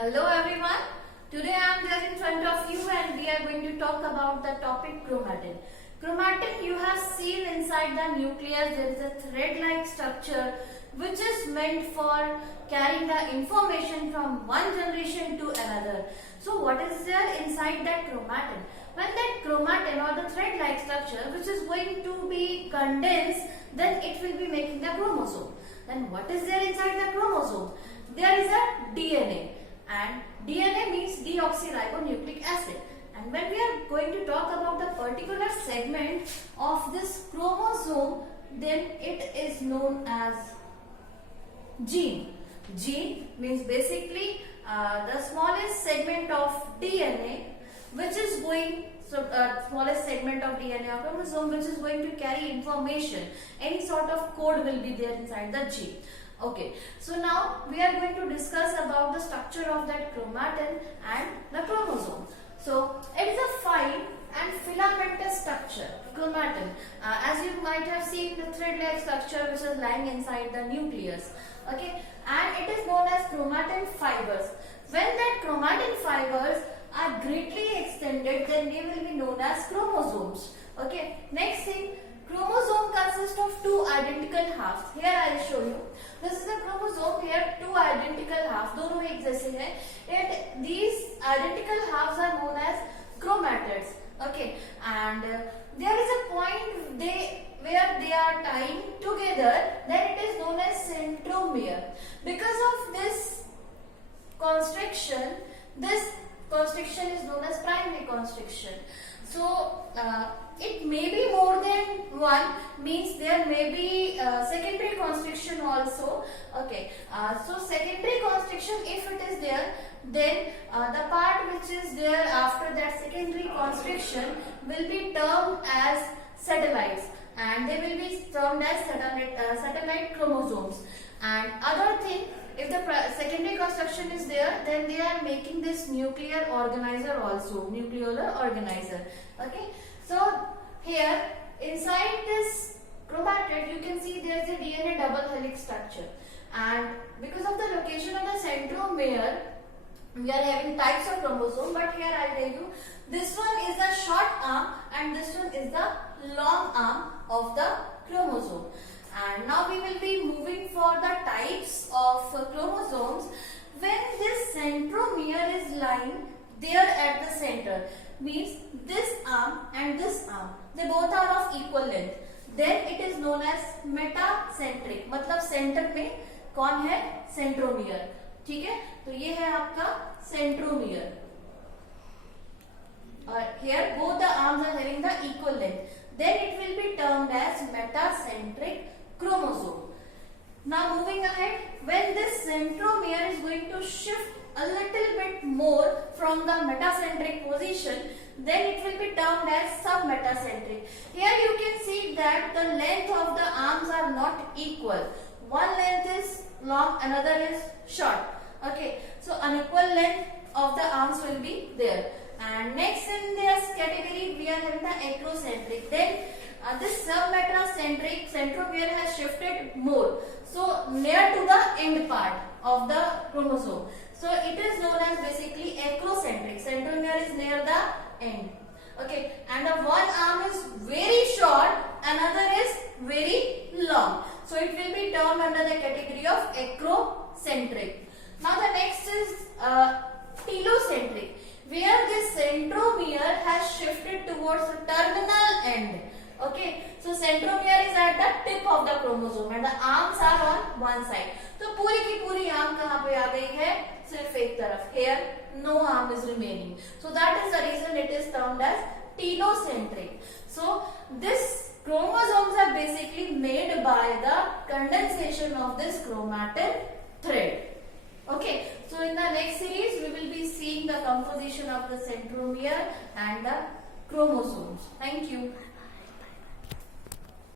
Hello everyone. Today I am there in front of you and we are going to talk about the topic chromatin. Chromatin, you have seen inside the nucleus there is a thread-like structure which is meant for carrying the information from one generation to another. So what is there inside that chromatin? When that chromatin or the thread-like structure which is going to be condensed, then it will be making the chromosome. Then what is there inside the chromosome? There is a DNA. And DNA means deoxyribonucleic acid. And when we are going to talk about the particular segment of this chromosome, then it is known as gene. Gene means basically the smallest segment of DNA which is going, smallest segment of DNA or chromosome which is going to carry information. Any sort of code will be there inside the gene. Okay, so now we are going to discuss about the structure of that chromatin and the chromosome. So it is a fine and filamentous structure, chromatin. As you might have seen the thread-like structure which is lying inside the nucleus. Okay, and it is known as chromatin fibers. When that chromatin fibers are greatly extended, then they will be known as chromosomes. Okay, next thing. Chromosome consists of two identical halves. Here I will show you. This is a chromosome. Here two identical halves. दोनों एक जैसे हैं. And these identical halves are known as chromatids. Okay. And there is a point where they are tying together. Then it is known as centromere. Because of this constriction is known as primary constriction. So it may be more than one, means there may be secondary constriction also. Okay, so secondary constriction, if it is there, then the part which is there after that secondary constriction will be termed as satellites, and they will be termed as satellite chromosomes. And other thing, if the secondary construction is there, then they are making this nuclear organizer also, nucleolar organizer. Okay, so here inside this chromatid you can see there is a DNA double helix structure, and because of the location of the centromere we are having types of chromosome, but here I tell you this one is the short arm and this one is the long arm of the chromosome. And now we will be moving for the types of chromosomes. When this centromere is lying there at the center, means this arm and this arm, they both are of equal length, then it is known as metacentric. मतलब centre में कौन है? Centromere. ठीक है, तो ये है आपका centromere. Here both the arms are having the equal length, then it will be termed as metacentric chromosome. Now moving ahead, when this centromere is going to shift a little bit more from the metacentric position, then it will be termed as submetacentric. Here you can see that the length of the arms are not equal. One length is long, another is short. Okay, so unequal length of the arms will be there. And next in this category we are having the acrocentric. Then this submetacentric centromere has shifted more, so near to the end part of the chromosome. So it is known as basically acrocentric. Centromere is near the end. Okay, and the one arm is very short, another is very long. So it will be termed under the category of acrocentric. Now the next is telocentric, where this centromere has shifted towards the terminal end. Okay, so centromere is at the tip of the chromosome and the arms are on one side. तो पूरी की पूरी arm कहाँ पे आ गई है? सिर्फ एक तरफ. Here no arm is remaining. So that is the reason it is termed as telocentric. So this chromosomes are basically made by the condensation of this chromatin thread. Okay, so in the next series we will be seeing the composition of the centromere and the chromosomes. Thank you.